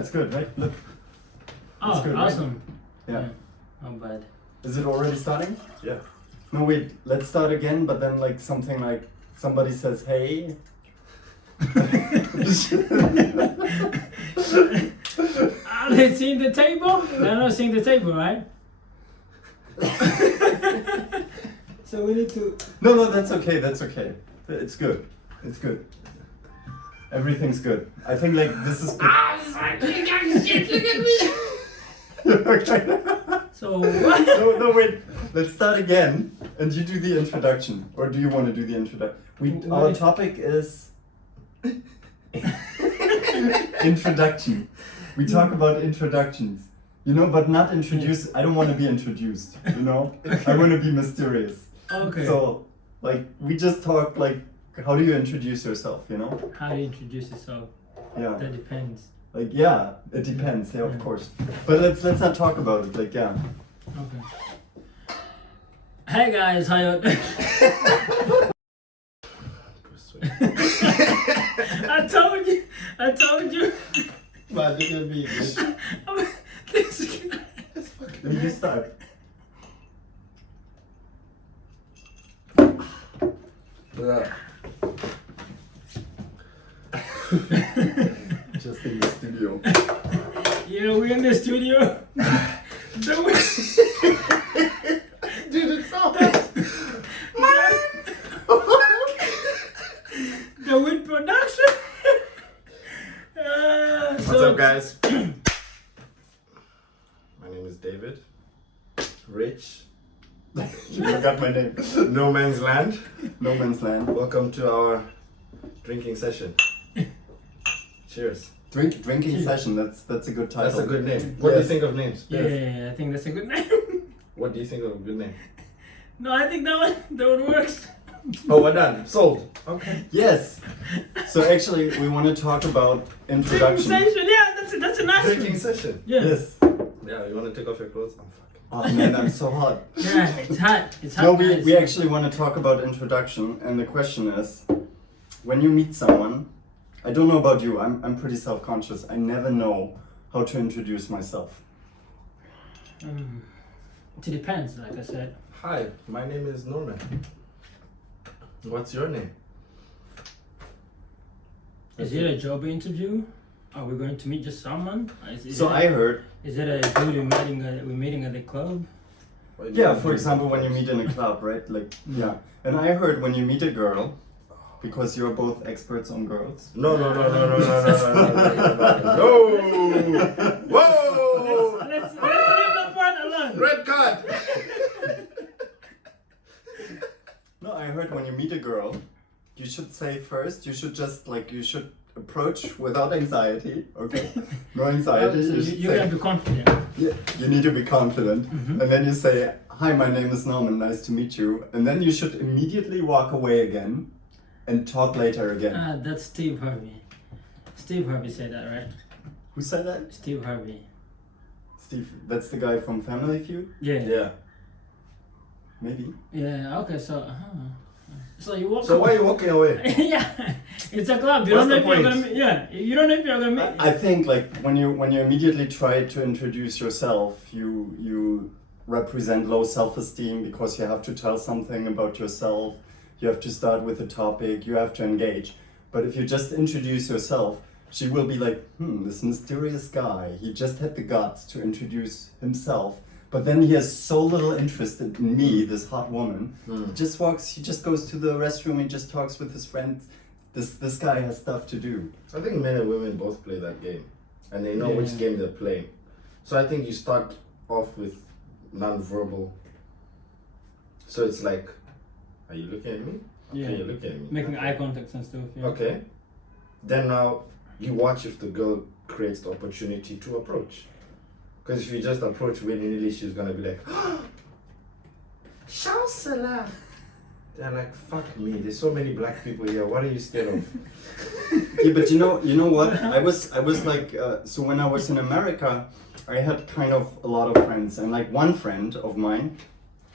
That's good, right? Look. Oh, good, awesome. Right? Yeah. Not bad. Is it already starting? Yeah. No, wait. Let's start again, but then like something like somebody says, "Hey." Are they seeing the table? They're not seeing the table, right? So we need to. No, that's okay. That's okay. It's good. It's good. Everything's good. I think like this is good. Shit, look at me. Okay. So what? No, wait. Let's start again, and you do the introduction, or do you want to do the introduction? Our topic is introduction. We talk about introductions, but not introduce. I don't want to be introduced. I want to be mysterious. Okay. So, like, we just talk like, how do you introduce yourself? How do you introduce yourself? Yeah. That depends. Like, yeah, it depends. Yeah, of course. But let's not talk about it. Like, yeah. Okay. Hey guys, how you doing? I told you. Man, look at me, bitch. Let me start. Yeah. Just in the studio. Yeah, we're in the studio. Dude, it's up. The Wind production. What's up, guys? My name is David. Rich. You forgot my name. No Man's Land. No Man's Land. Welcome to our drinking session. Cheers. Drinking session. That's a good title. That's a good name. What do you think of names? Yeah, I think that's a good name. What do you think of a good name? No, I think that one works. Oh, we're done. Sold. Okay. Yes. So actually, we want to talk about introduction. Sensation, yeah, that's a nice Drinking one. session. Yeah. Yes. Yeah, you want to take off your clothes? I'm fucking. Oh man, I'm so hot. Yeah, it's hot. It's hot. No, guys. we actually want to talk about introduction, and the question is, when you meet someone, I don't know about you. I'm pretty self-conscious. I never know how to introduce myself. It depends, like I said. Hi, my name is Norman. What's your name? Is it a job interview? Are we going to meet just someone? I heard. Is it a dude we're meeting at the club? Yeah, for example, when you meet in a club, right? Like, yeah. And I heard when you meet a girl, because you're both experts on girls. No. Whoa! Let's leave that part alone. Red card! No, I heard when you meet a girl, you should say first, you should just you should approach without anxiety, okay? No anxiety. So you should you say, gotta be confident. yeah, you need to be confident. Mm-hmm. And then you say, hi, my name is Norman, nice to meet you. And then you should immediately walk away again and talk later again. That's Steve Harvey. Steve Harvey said that, right? Who said that? Steve Harvey. Steve, that's the guy from Family Feud? Yeah. Yeah. Maybe. Yeah, okay, so so you walk So why are you walking away? Yeah. It's a club. You What's don't know the if you're point? gonna meet, yeah. You don't know if you're gonna meet. I think when you immediately try to introduce yourself, you represent low self-esteem because you have to tell something about yourself. You have to start with a topic. You have to engage. But if you just introduce yourself, she will be like, this mysterious guy. He just had the guts to introduce himself. But then he has so little interest in me, this hot woman. He just goes to the restroom, he just talks with his friends. This guy has stuff to do. I think men and women both play that game. And they know which game they're playing. So I think you start off with non-verbal. So it's like, are you looking at me? Yeah. Okay, you're looking at me. Making eye contact and stuff. Yeah. Okay. Then now you watch if the girl creates the opportunity to approach. Because if you just approach willy-nilly, she's gonna be like, Shausala. They're like, fuck me, there's so many black people here, what are you scared of? Yeah, but you know what? I was like, so when I was in America, I had kind of a lot of friends, and like one friend of mine,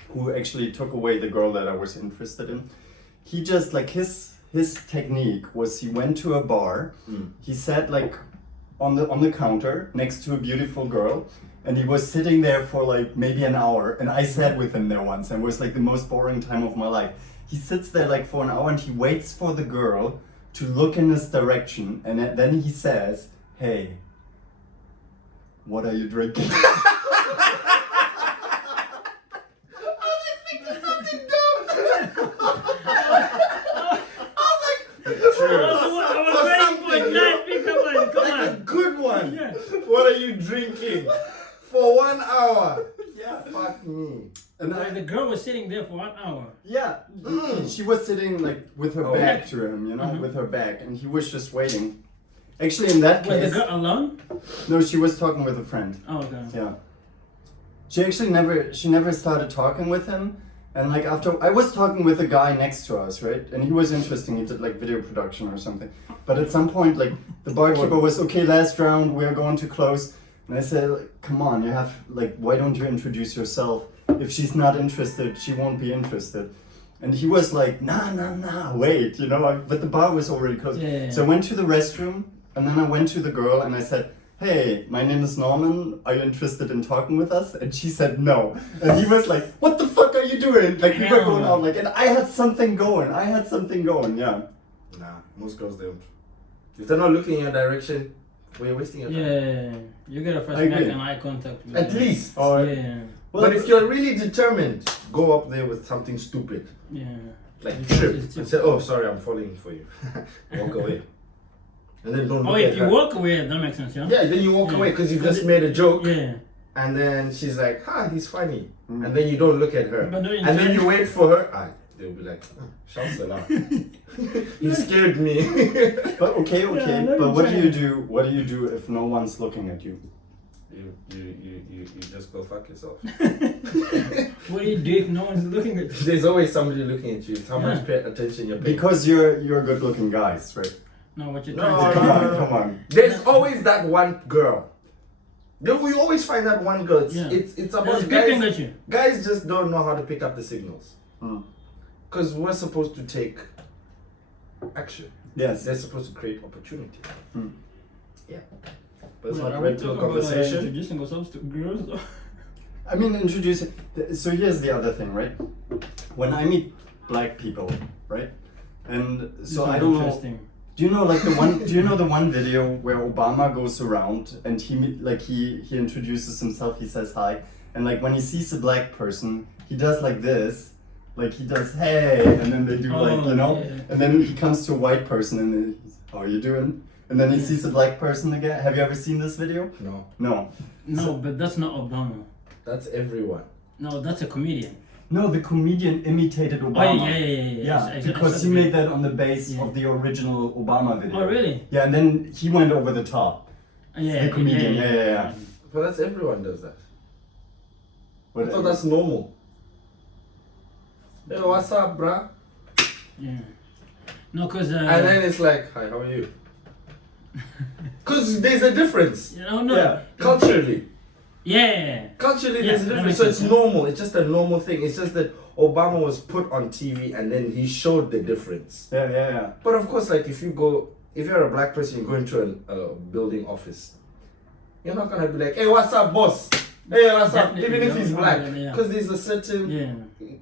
who actually took away the girl that I was interested in, he just like his technique was he went to a bar, he said like on the counter next to a beautiful girl, and he was sitting there for like maybe an hour, and I sat with him there once, and it was like the most boring time of my life. He sits there like for an hour, and he waits for the girl to look in his direction, and then he says, "Hey, what are you drinking?" Yeah. What are you drinking for 1 hour? Yeah. Fuck me. And The girl was sitting there for 1 hour. yeah, she was sitting like with her Oh. back to him, you know, with her back, and he was just waiting. Actually, in that Was case, the girl alone? no, she was talking with a friend. Oh, okay. Yeah. She actually never started talking with him, and like after I was talking with a guy next to us, right, and he was interesting. He did like video production or something. But at some point, like the barkeeper was okay. Last round, we're going to close, and I said, like, "Come on, you have like, why don't you introduce yourself? If she's not interested, she won't be interested." And he was like, nah, wait, you know. But the bar was already closed. Yeah. So I went to the restroom, and then I went to the girl, and I said, "Hey, my name is Norman. Are you interested in talking with us?" And she said no. And he was like, "What the fuck are you doing?" Like we were going out, like, and I had something going. Yeah. Nah, most girls don't. If they're not looking in your direction, well, you're wasting your time. Yeah. You gotta first I make agree. an eye contact with At them. least. Oh, Yeah. Well, But if you're really determined, go up there with something stupid. Yeah. Like It's- trip. it's- And say, "Oh, sorry, I'm falling for you." Walk away. And then don't look Oh, at if you her. walk away, that makes sense, yeah? Yeah, then you walk Yeah. away because you've just made a joke. Yeah. And then she's like, he's funny. And then you don't look at her. But no, you And then don't. you wait for her. They'll be like, shouts a lot. You scared me. But okay. Yeah, no, But you're what do you trying. do? What do you do if no one's looking at you? You just go fuck yourself. What do you do if no one's looking at you? There's always somebody looking at you. It's how Yeah. much attention you're paying. Because you're good-looking guys, right? No, what you're No, trying to Come do. on, come on. There's always that one girl. We always find that one girl. It's, Yeah. it's about There's peeping guys. at you. Guys just don't know how to pick up the signals. Mm. Because we're supposed to take action. Yes. They're supposed to create opportunity. Mm. Yeah. But it's Well, not are we right to a talking about, conversation. introducing ourselves to girls? Or? I mean, introducing. So here's the other thing, right? When I meet black people, right? And so I don't know. Interesting. Do you know like the one? Do you know the one video where Obama goes around and he introduces himself? He says hi, and like when he sees a black person, he does like this, like he does hey, and then they do like you know, yeah. and then he comes to a white person and he's, how are you doing? And then he sees a black person again. Have you ever seen this video? No. No. No, but that's not Obama. That's everyone. No, that's a comedian. No, the comedian imitated Oh, Obama. yeah. I Because he saw the made that on the base Yeah. of the original Obama video. Oh, really? Yeah, and then he went over the top. Yeah, The comedian, yeah. But that's everyone does that. But, I thought that's normal. Hey, what's up, bruh? Yeah. No, cause And then it's like, hi, how are you? Because there's a difference. you know, no. Yeah. Culturally. Yeah. Culturally, Yeah, there's a that difference. makes So it's sense, yeah. normal. It's just a normal thing. It's just that Obama was put on TV and then he showed the difference. Yeah. But of course, like if you're a black person, you go into a building office, you're not gonna be like, hey, what's up, boss? Hey, what's up? Definitely, Even if no, he's no, black, yeah. because there's a certain Yeah.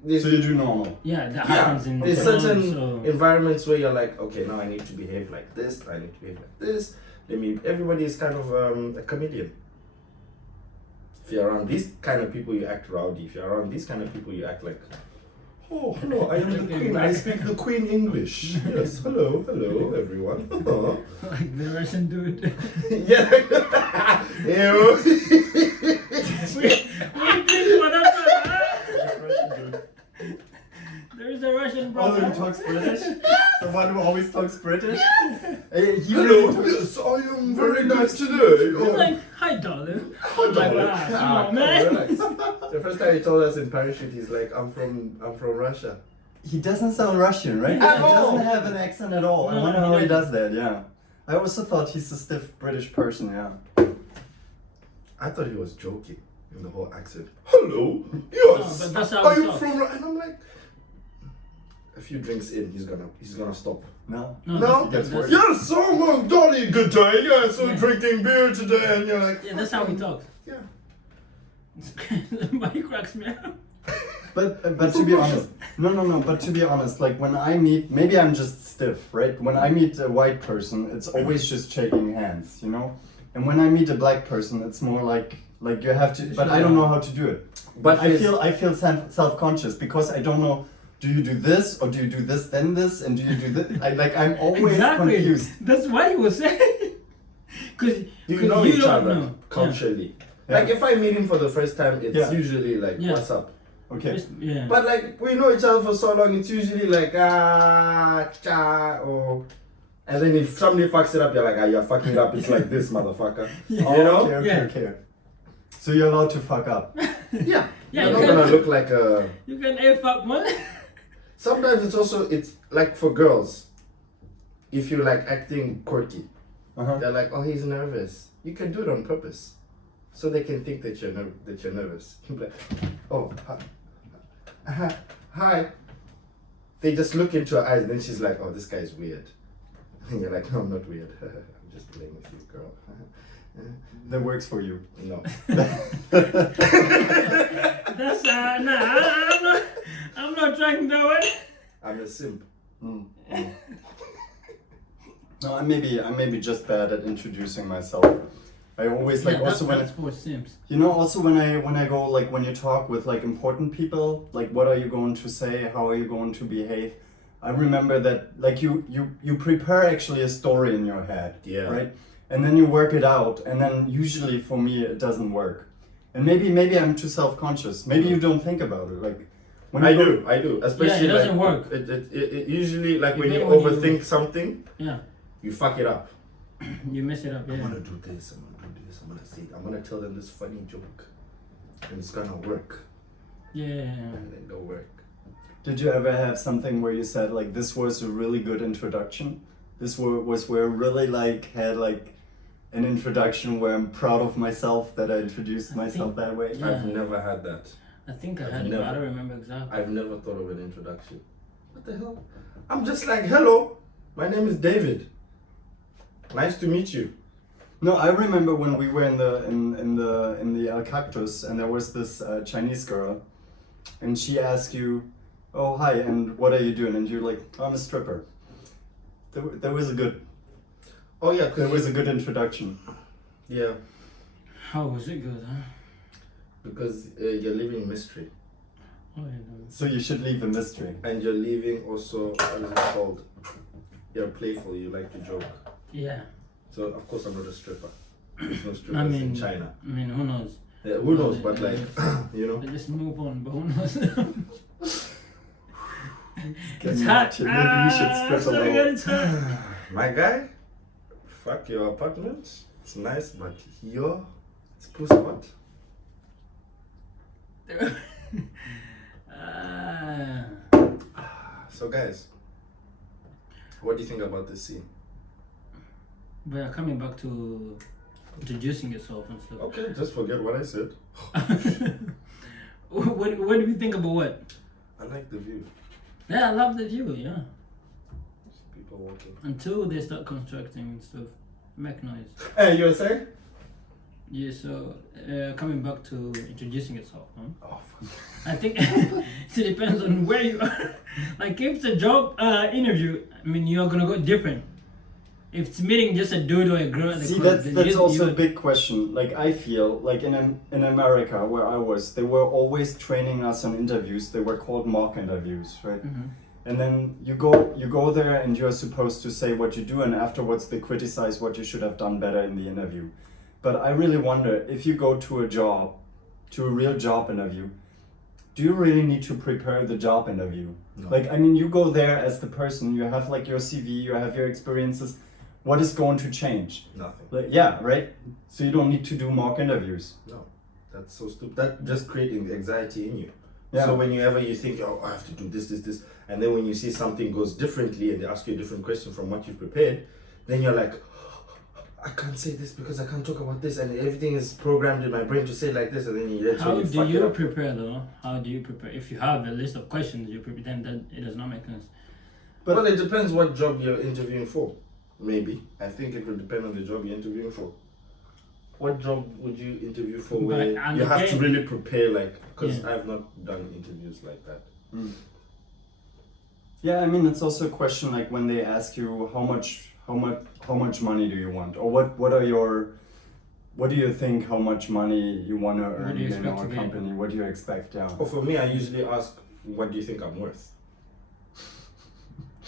there's, So you do normal. Yeah, that yeah, happens in there's film, certain so- environments where you're like, okay, now I need to behave like this. I need to behave like this. Everybody is kind of a comedian. If you're around these kind of people, you act rowdy. If you're around these kind of people, you act like, oh, hello, I am the queen. I speak the queen English. Yes, hello, everyone. like the Russian dude. Yeah. Ew. we did whatever. There is a Russian Oh, brother. who talks British? The one who always talks British? Hello, yes, I am very nice today. I'm Oh. like, hi, darling. Hi, I'm like, darling. ah, come Ah, on, man. relax. The first time he told us in parachute, he's like, I'm from Russia. He doesn't sound Russian, right? At He all. doesn't have an accent at all. I No, wonder he how he doesn't. does that, yeah. I also thought he's a stiff British person, yeah. I thought he was joking in the whole accent. Hello, yes, No, but that's how I he am talks. from, and I'm like, a few drinks in, he's gonna stop. No. No, It gets worse. yeah, so much jolly good day. Yeah, so Yeah. drinking beer today, and you're like, Yeah, that's how he talks. yeah. But he cracks me up. But to be honest, no. But to be honest, like when I meet, maybe I'm just stiff, right? When I meet a white person, it's always just shaking hands, you know. And when I meet a black person, it's more like you have to. But I don't know how to do it. But I feel self-conscious because I don't know. Do you do this or do you do this then this and do you do this? I'm always confused. That's what he was saying. Because you know each don't other know. culturally. Yeah. Like if I meet him for the first time, it's Yeah. usually like, Yeah. what's up? Okay. Yeah. But like we know each other for so long, it's usually like cha or, and then if somebody fucks it up, you're like you're fucking it up. It's like this motherfucker. Oh, You know? Okay. Yeah. Okay. So you're allowed to fuck up. Yeah. Yeah, You're you not can- gonna look like a. You can F up one. Sometimes it's like for girls. If you're like acting quirky, Uh-huh. they're like, oh, he's nervous. You can do it on purpose, so they can think that you're nervous. You're like, oh, hi. They just look into her eyes, and then she's like, oh, this guy's weird. And you're like, no, I'm not weird. I'm just playing with you, girl. That works for you. No. That's nah. I'm not trying that one. I'm a simp. Mm. No, I'm maybe just bad at introducing myself. I always like also when that's for Sims. you know also when I go like when you talk with like important people, like what are you going to say, how are you going to behave, I remember that like you prepare actually a story in your head, Yeah. right, and then you work it out, and then usually for me it doesn't work, and maybe I'm too self-conscious, maybe you don't think about it, like when I you go- do, especially it doesn't like, work. It usually like when you Even when you- overthink something, Yeah. you fuck it up. You mess it up. I'm Yeah. gonna do this, I'm gonna say, I'm gonna tell them this funny joke, and it's gonna work, Yeah. and then it'll work. Did you ever have something where you said like this was a really good introduction? This was where I really like had like an introduction where I'm proud of myself that I introduced myself that way. Yeah. I've never had that. I think I I've had it, but I never- don't remember exactly. I've never thought of an introduction. What the hell? I'm just like, hello, my name is David. Nice to meet you. No, I remember when we were in the El Cactus and there was this Chinese girl, and she asked you, "Oh hi, and what are you doing?" And you're like, "I'm a stripper." There was a good Oh yeah, there was a good introduction. yeah, How was it good, huh? because you're leaving mystery, Oh, yeah, no. So you should leave a mystery. and you're leaving also. What is it called? You're playful. You like to joke. Yeah. So of course I'm not a stripper. There's no strippers I mean, in China. I mean, who knows? Yeah, who knows? But like, you know. Let's just move on, but who knows? Can It's you hot. imagine? Maybe we should strip So alone. good, it's hot. My guy, fuck your apartment. It's nice, but here it's too spot. Ah. So guys, what do you think about this scene? But coming back to introducing yourself and stuff. Okay, just forget what I said. What do you think about what? I like the view. Yeah, I love the view, yeah. People walking. Until they start constructing and stuff. Make noise. Hey, you were saying? Yeah, so coming back to introducing yourself, huh? Oh, fuck. I think it depends on where you are. Like if it's a job interview, I mean you're gonna go different. If it's meeting just a dude or a girl at the See, club, then that's also a you- big question. Like I feel like in America where I was, they were always training us on interviews. They were called mock interviews, right? Mhm. And then you go there and you're supposed to say what you do, and afterwards they criticize what you should have done better in the interview. But I really wonder if you go to a job, to a real job interview, do you really need to prepare the job interview? No. Like, I mean, you go there as the person, you have like your CV, you have your experiences. What is going to change? Nothing. Like, yeah, right? So you don't need to do mock interviews. No. That's so stupid. That just creating anxiety in you. Yeah. So whenever you think, oh, I have to do this, and then when you see something goes differently and they ask you a different question from what you've prepared, then you're like, I can't say this because I can't talk about this, and everything is programmed in my brain to say it like this, and then you How do fuck it you up. prepare though? How do you prepare? If you have a list of questions, you prepare, then it does not make sense. But well, it depends what job you're interviewing for. Maybe. I think it would depend on the job you're interviewing for. What job would you interview for where you have to really prepare, like, because I've not done interviews like that. Mm. Yeah, I mean, it's also a question like when they ask you how much money do you want, or what do you think how much money you want to earn in our company? What do you expect? Yeah. Oh, for me, I usually ask, what do you think I'm worth?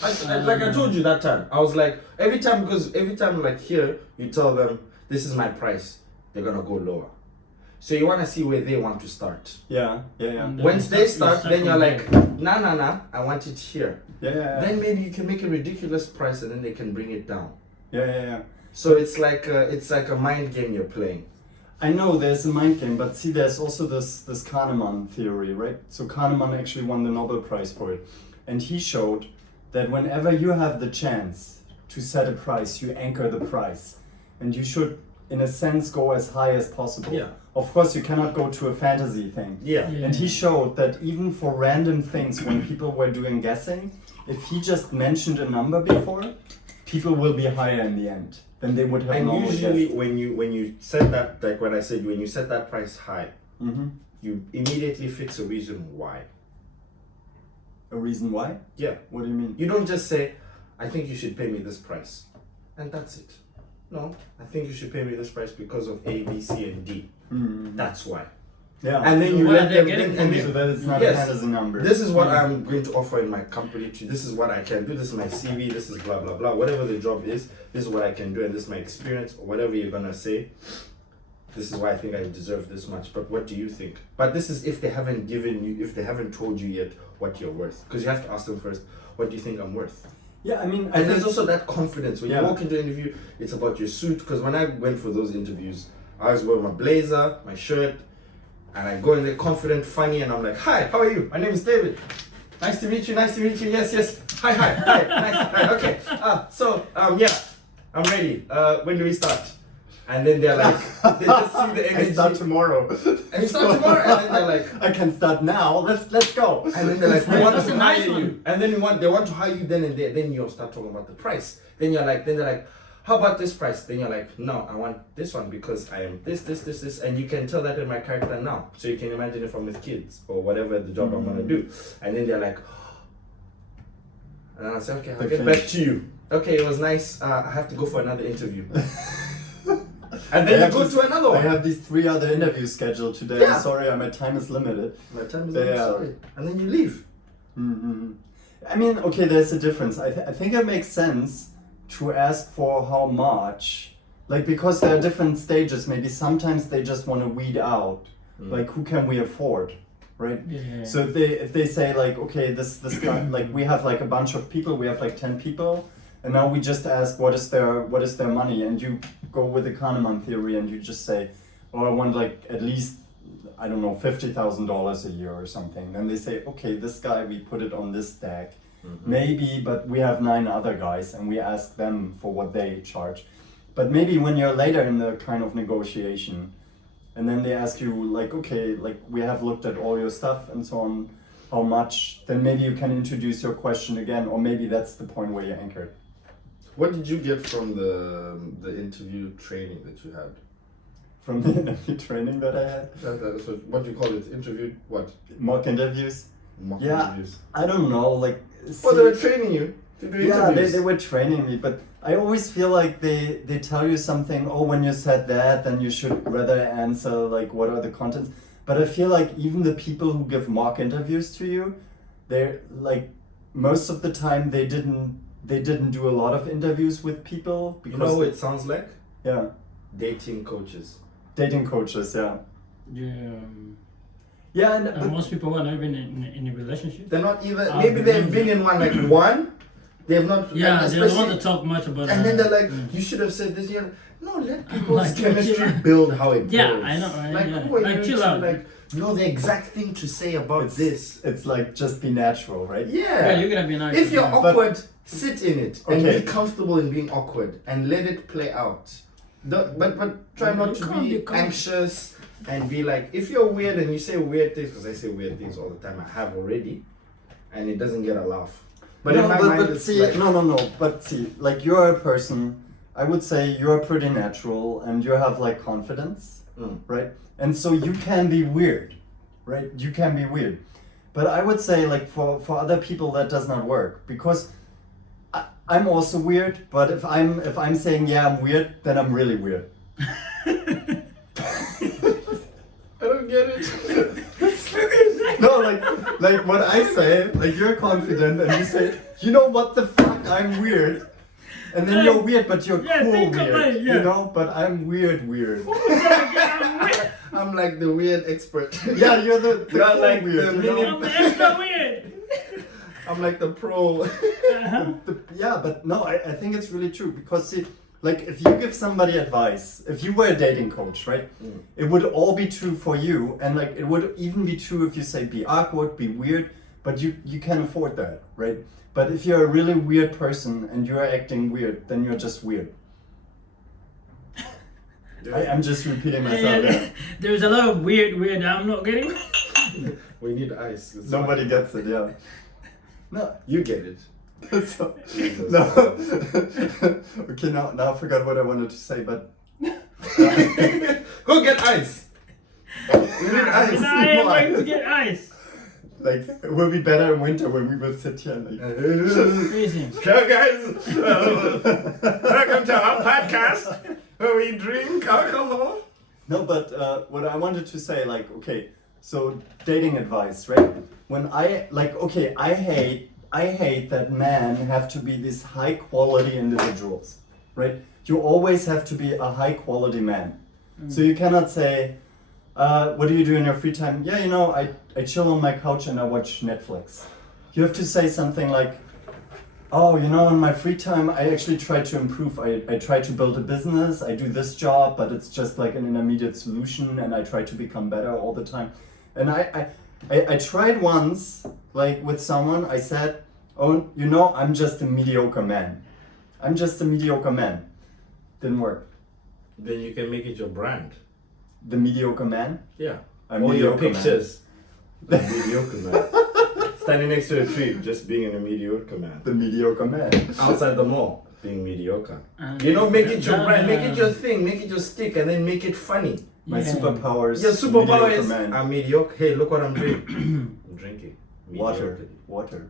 Like I told you that time, I was like, every time like here, you tell them, this is my price, they're gonna go lower. So you wanna see where they want to start. Yeah. Once they start, then you're like, nah, I want it here. Yeah. Then maybe you can make a ridiculous price and then they can bring it down. Yeah. So it's like a mind game you're playing. I know there's a mind game, but see, there's also this Kahneman theory, right? So Kahneman actually won the Nobel Prize for it, and he showed that whenever you have the chance to set a price, you anchor the price, and you should, in a sense, go as high as possible. Yeah. Of course, you cannot go to a fantasy thing. Yeah. And he showed that even for random things, when people were doing guessing, if he just mentioned a number before, people will be higher in the end than they would have and normally usually guessed. when you set that, like when I said, when you set that price high, Mm-hmm. you immediately fix a reason why. A reason why? Yeah. What do you mean? You don't just say, I think you should pay me this price, and that's it. No, I think you should pay me this price because of A, B, C, and D. Mm-hmm. That's why. Yeah. And then So you what let are they them getting think, from and you? So that it's not Yes. a fantasy number. this is what I'm going to offer in my company. This is what I can do. This is my CV. This is blah blah blah. Whatever the job is, this is what I can do, and this is my experience, or whatever you're gonna say. This is why I think I deserve this much. But what do you think? But this is if they haven't told you yet what you're worth, because you have to ask them first. What do you think I'm worth? Yeah, I mean, And there's also that confidence when Yeah. you walk into an interview. It's about your suit. Because when I went for those interviews, I was wearing my blazer, my shirt, and I go in there confident, funny, and I'm like, "Hi, how are you? My name is David. Nice to meet you. Nice to meet you. Yes. Hi. Nice. Hi. Okay. Yeah, I'm ready. When do we start?" And then they're like, they just see the energy. I start tomorrow. And you start tomorrow, and then they're like, I can start now. Let's go. and then they're like, we want That's to a nice hire one. you. And then they want to hire you then and there. Then you start talking about the price. Then they're like, how about this price? Then you're like, no, I want this one because I am this. And you can tell that in my character now. So you can imagine if I'm with kids or whatever the job I'm going to do. And then they're like, and I say, okay, I'll get back to you. Okay, it was nice. I have to go for another interview. And then you go to another one. I have these 3 other interviews scheduled today. Yeah. I'm sorry, my time is limited. My time is Yeah. up, sorry. And then you leave. Mm-hmm. I mean, okay, there's a difference. I think it makes sense to ask for how much, like, because there are different stages. Maybe sometimes they just want to weed out, like, who can we afford, right? Yeah. So if they say like, okay, this guy, like, we have like a bunch of people, we have like 10 people, and now we just ask what is their money, and you go with the Kahneman theory and you just say, oh, I want like at least, I don't know, $50,000 a year or something. Then they say, okay, this guy, we put it on this stack, maybe, but we have 9 other guys, and we ask them for what they charge. But maybe when you're later in the kind of negotiation, and then they ask you like, okay, like, we have looked at all your stuff and so on, how much, then maybe you can introduce your question again, or maybe that's the point where you're anchored. What did you get from the interview training that you had? From the interview training that I had? That's what do you call it? Interview what? Mock interviews? Mock Yeah. interviews. I don't know, like... Well, they were training you to do Yeah, interviews. they were training me, but I always feel like they tell you something, oh, when you said that, then you should rather answer, like, what are the contents. But I feel like even the people who give mock interviews to you, they're, like, most of the time they didn't do a lot of interviews with people. You Because know what it sounds like? Yeah. Dating coaches. Dating coaches, yeah. Yeah. Yeah, and Most people who are not even in a relationship. They're not even. Ah, Maybe they've really? been in one, like one. They've not. Yeah, like, they don't want especially- to talk much about. And then they're like, mm. you should have said this. You're like, no, let people's Like, chemistry chill. build how it Yeah, goes. I know, right? Like, Yeah. who are Like, you chill to, out. like, know the exact thing to say about this? it's like, just be natural, right? Yeah. Yeah, you're gonna be nice. If you're yeah. But- awkward, sit in it and Okay. be comfortable in being awkward and let it play out. But try not You to can't be be anxious and be like, if you're weird and you say weird things, because I say weird things all the time, I have already, and it doesn't get a laugh. But no, in my mind, it's see, like, no. But see, like you're a person. I would say you're pretty natural, and you have like confidence, right? And so you can be weird, right? You can be weird. But I would say like for other people that does not work, because I'm also weird. But if I'm saying yeah I'm weird, then I'm really weird. I don't get it. No, like what I say, like you're confident and you say, you know what the fuck, I'm weird. And then you're weird, but you're Yeah, cool think weird, about it, yeah. you know? But I'm weird. I'm like the weird expert. Yeah, you're the You're cool like weird, the you mini- know? I'm extra weird. I'm like the pro. Yeah, but no, I think it's really true, because see, like if you give somebody advice, if you were a dating coach, right? It would all be true for you, and like it would even be true if you say be awkward, be weird, but you can afford that, right? But if you're a really weird person and you're acting weird, then you're just weird. I'm just repeating myself. Yeah. There's a lot of weird I'm not getting. We need ice. It's Nobody fine. gets it, yeah. No. You get it. So, no. Okay, now I forgot what I wanted to say, but Go get ice. We need ice. Now I am going to get ice. like it will be better in winter when we will sit here and like Crazy. So guys, welcome to our podcast where we drink alcohol. No, but what I wanted to say, like, okay, so dating advice, right? When I like, okay, I hate that men have to be these high quality individuals, right? You always have to be a high quality man. So you cannot say, what do you do in your free time? Yeah, you know, I chill on my couch and I watch Netflix. You have to say something like, oh, you know, in my free time, I actually try to improve. I try to build a business. I do this job, but it's just like an intermediate solution, and I try to become better all the time. And I tried once, like with someone, I said, oh, you know, I'm just a mediocre man. I'm just a mediocre man. Didn't work. Then you can make it your brand. The mediocre man? Yeah. I'm All your mediocre man. pictures. The mediocre man. Standing next to a tree, just being a mediocre man. The mediocre man. Outside the mall, being mediocre. You know, make it your brand, make it your thing, make it your stick, and then make it funny. My Yeah. superpowers. Your superpower mediocre is man. I'm mediocre. Hey, look what I'm doing. I'm drinking. Water. Water.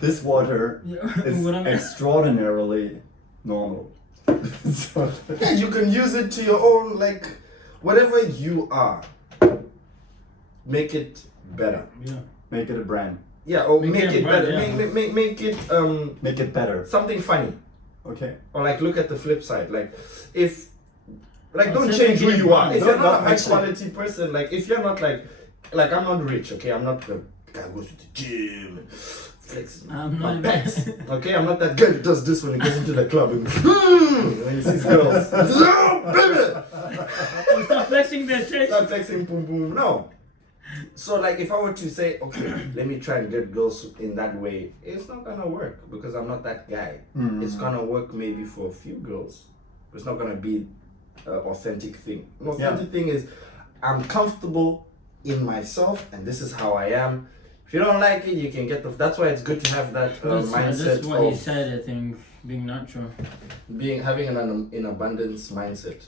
This water is What am- extraordinarily normal. So, Yeah, you can use it to your own, like, whatever you are. Make it better. Yeah. make it a brand. Yeah, or Make make it it brand, better. yeah. Make it Make it better. something funny. Okay. Or like look at the flip side. Like if like I'll don't say change who make it you are. brand. If No, you're not no, a high actually- quality person, like if you're not like I'm not rich, okay? I'm not the guy who goes to the gym and flexes I'm my not pecs. that. Okay, I'm not that guy who does this when he goes into the club and when he sees girls. No, baby! Stop flexing their chest. Start flexing boom boom. No. So like if I were to say, okay, let me try and get girls in that way, it's not gonna work because I'm not that guy. It's gonna work maybe for a few girls, but it's not gonna be an authentic thing. An authentic thing is I'm comfortable in myself and this is how I am. If you don't like it, you can get the. That's why it's good to have that mindset That's what he of said, I think, being natural. having an in abundance mindset.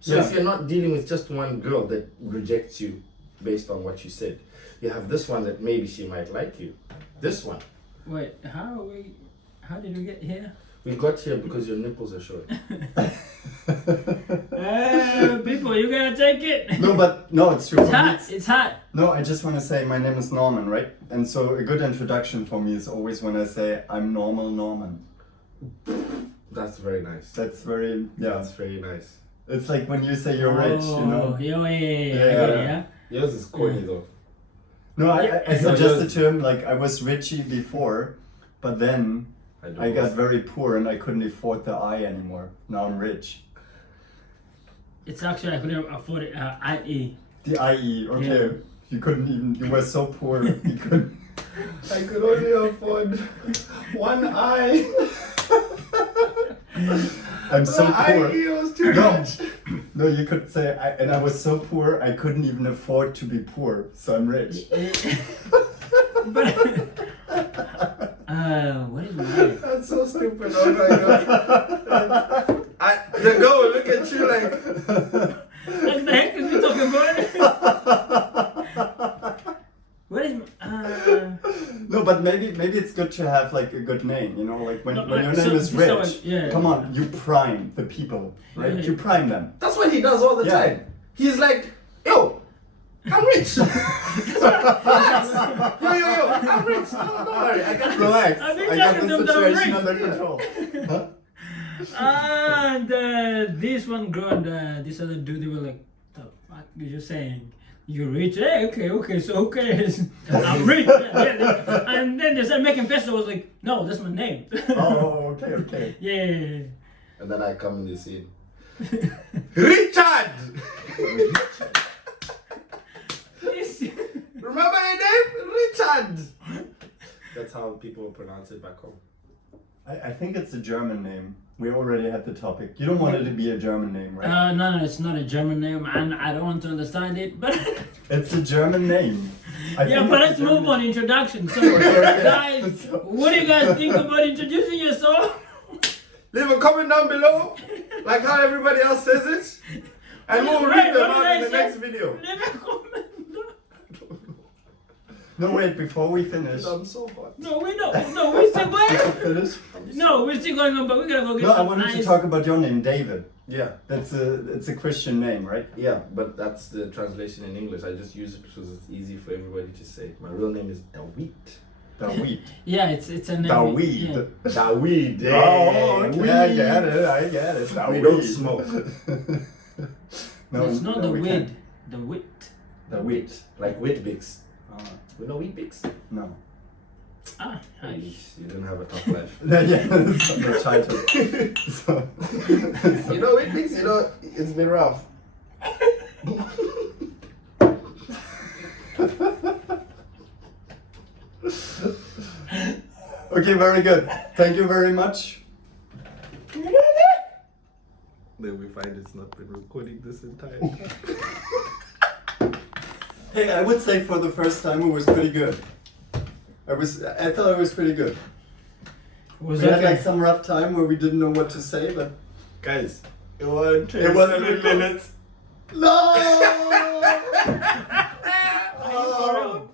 So Yeah. if you're not dealing with just one girl that rejects you based on what you said, you have this one that maybe she might like you. This one. Wait, how did we get here? We got here because your nipples are showing. People, you gotta take it. No, but no, it's true. It's For me, hot. It's hot. No, I just want to say my name is Norman, right? And so a good introduction for me is always when I say I'm normal Norman. That's very nice. That's very That's very nice. It's like when you say you're rich, you know. Yeah. I get Yeah. it, yeah. Yours is corny though. No, I Yeah. suggested to him like I was richy before, but then do I got both. very poor and I couldn't afford the I anymore. Now I'm rich. It's actually I couldn't afford it. IE. The IE, okay. Yeah. You couldn't even. You were so poor. You couldn't. I could only afford one eye. I'm so poor. It was too No. much. No, you could say, and I was so poor, I couldn't even afford to be poor, so I'm rich. But what is mine? That's so stupid. Oh my god. The girl will look at you like. What the heck is he talking about? What is No, but maybe it's good to have like a good name, you know, like when your name so is this is how rich. yeah. Come on, you prime the people, right? Yeah. You prime them. That's what he does all the Yeah. time. He's like, yo, I'm rich. Relax. Yo, I'm rich. No, don't worry. I got Relax. I've been I got talking the to them situation rich. under control. Huh? And this one girl and this other dude, they were like, the fuck is you saying? You're rich? Hey, okay, so who cares? I'm rich. Yeah. And then they started making faces. I was like, no, that's my name. Oh, okay. Yeah. And then I come in the scene. Richard! Remember the name? Richard! That's how people pronounce it back home. I think it's a German name. We already had the topic. You don't want it to be a German name, right? No, it's not a German name, and I don't want to understand it, but It's a German name. yeah, but let's move on. Introduction. So, guys, what do you guys think about introducing yourself? Leave a comment down below, like how everybody else says it. And we'll read them out in the next video. Leave a comment. No, wait, before we finish. I'm so hot. No, we don't. No, we're still going. Finish? No, we're still going on, but we gotta go get No, I some wanted to ice. talk about your name, David. Yeah, It's a Christian name, right? yeah, but that's the translation in English. I just use it because it's easy for everybody to say. My real name is Dawid. David. Yeah, it's a name. David. Yeah. Dawid. Oh, okay, I get it. We David. don't smoke. No, It's not no, the we wid, can't. the wit. David. Like Weet-Bix. Ah, We know Weet-Bix? no. Ah, You didn't have a tough life. Yeah, that's not the title. So, You know Weet-Bix? You know, it's been rough. okay, very good. Thank you very much. Then we find it's not been recording this entire time. Hey, I would say for the first time it was pretty good. I thought it was pretty good. was We had okay. like some rough time where we didn't know what to say, but Guys, it was it was 7 minutes. No! Are you for real?